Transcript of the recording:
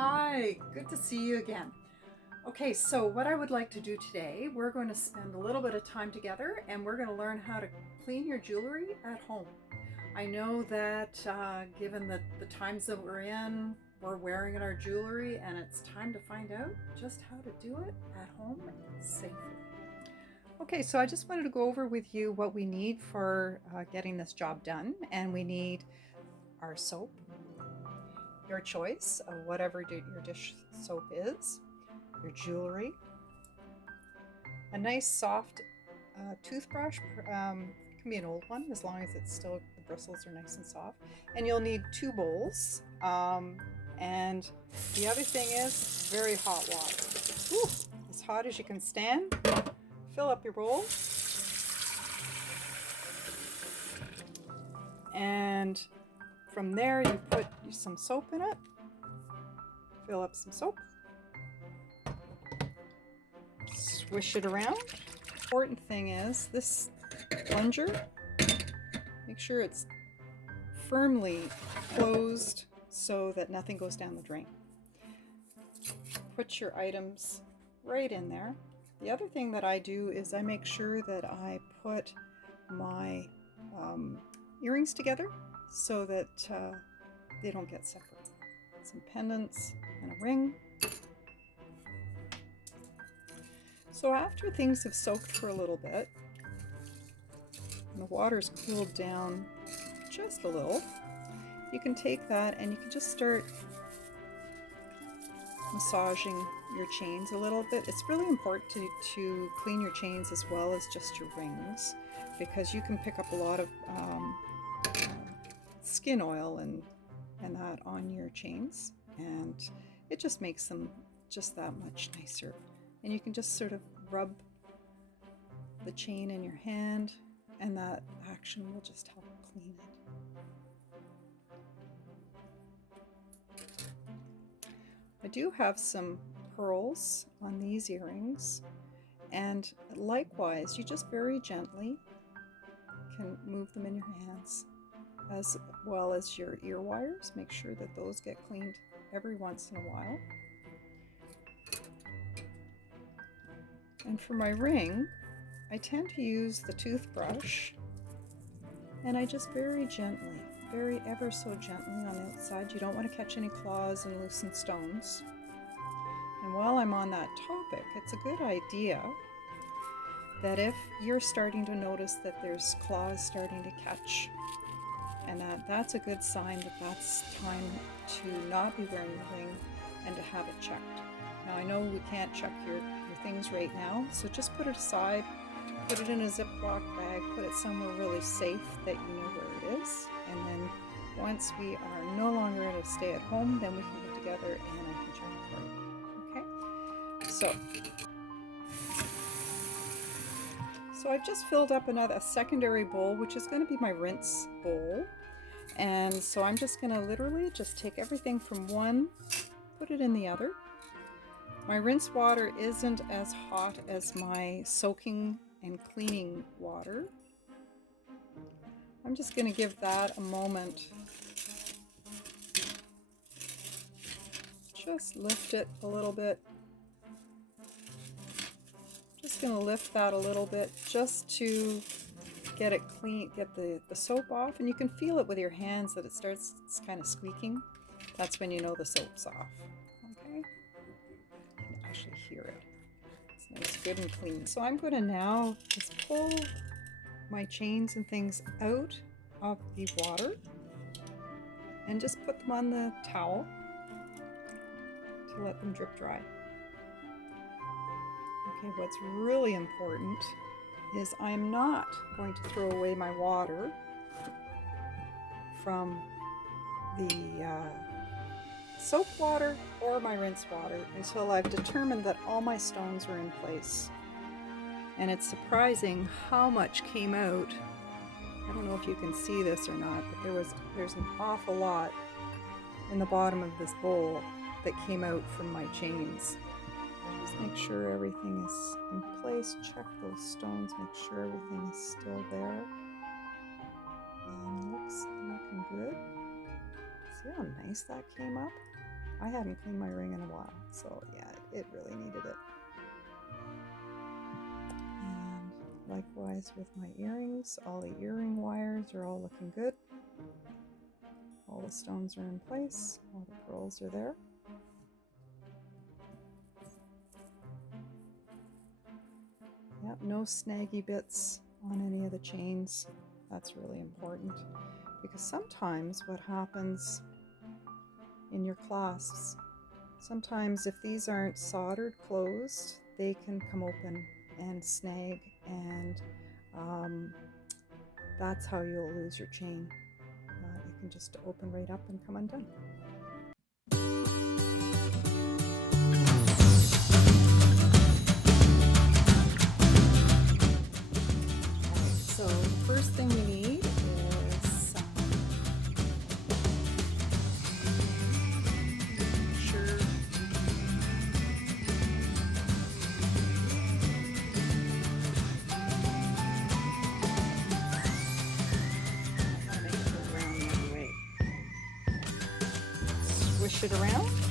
Hi, good to see you again. Okay, so what I would like to do today, we're going to spend a little bit of time together and we're going to learn how to clean your jewelry at home. I know that given the times that we're in, we're wearing our jewelry and it's time to find out just how to do it at home safely. Okay, so I just wanted to go over with you what we need for getting this job done. And we need our soap, your choice of whatever your dish soap is, your jewelry, a nice soft toothbrush, can be an old one as long as it's still, the bristles are nice and soft, and you'll need 2 bowls, and the other thing is very hot water. Whew, as hot as you can stand. Fill up your bowl and from there you put some soap in it. Fill up some soap, swish it around. Important thing is this plunger, make sure it's firmly closed so that nothing goes down the drain. Put your items right in there. The other thing that I do is I make sure that I put my earrings together so that they don't get separate. Some pendants and a ring. So after things have soaked for a little bit and the water's cooled down just a little, you can take that and you can just start massaging your chains a little bit. It's really important to clean your chains as well as just your rings, because you can pick up a lot of skin oil and that on your chains, and it just makes them just that much nicer. And you can just sort of rub the chain in your hand, and that action will just help clean it. I do have some pearls on these earrings, and likewise you just very gently can move them in your hands, as well as your ear wires. Make sure that those get cleaned every once in a while. And for my ring, I tend to use the toothbrush, and I just very gently, ever so gently on the outside. You don't want to catch any claws and loosen stones. And while I'm on that topic, it's a good idea that if you're starting to notice that there's claws starting to catch, and that's a good sign that that's time to not be wearing the ring and to have it checked. Now I know we can't check your things right now, so just put it aside, put it in a Ziploc bag, put it somewhere really safe that you know where it is, and then once we are no longer at a stay at home, then we can get together and I can check it for you. Okay, so I've just filled up a secondary bowl, which is going to be my rinse bowl. And so I'm just going to literally just take everything from one, put it in the other. My rinse water isn't as hot as my soaking and cleaning water. I'm just going to give that a moment. Just lift it a little bit. Just going to lift that a little bit just to get it clean, get the soap off, and you can feel it with your hands that it's kind of squeaking. That's when you know the soap's off. Okay, you can actually hear it. It's nice, good and clean. So I'm going to now just pull my chains and things out of the water and just put them on the towel to let them drip dry. Okay, what's really important is I'm not going to throw away my water from the soap water or my rinse water until I've determined that all my stones are in place. And it's surprising how much came out. I don't know if you can see this or not, but there's an awful lot in the bottom of this bowl that came out from my chains. Just make sure everything is in place. Check those stones, make sure everything is still there. And looking good. See how nice that came up? I hadn't cleaned my ring in a while, so yeah, it really needed it. And likewise with my earrings, all the earring wires are all looking good. All the stones are in place, all the pearls are there. Yep, no snaggy bits on any of the chains. That's really important, because sometimes what happens in your clasps, sometimes if these aren't soldered closed, they can come open and snag, and that's how you'll lose your chain. It can just open right up and come undone. So the first thing we need is some sure make it go around the other way. Swish it around.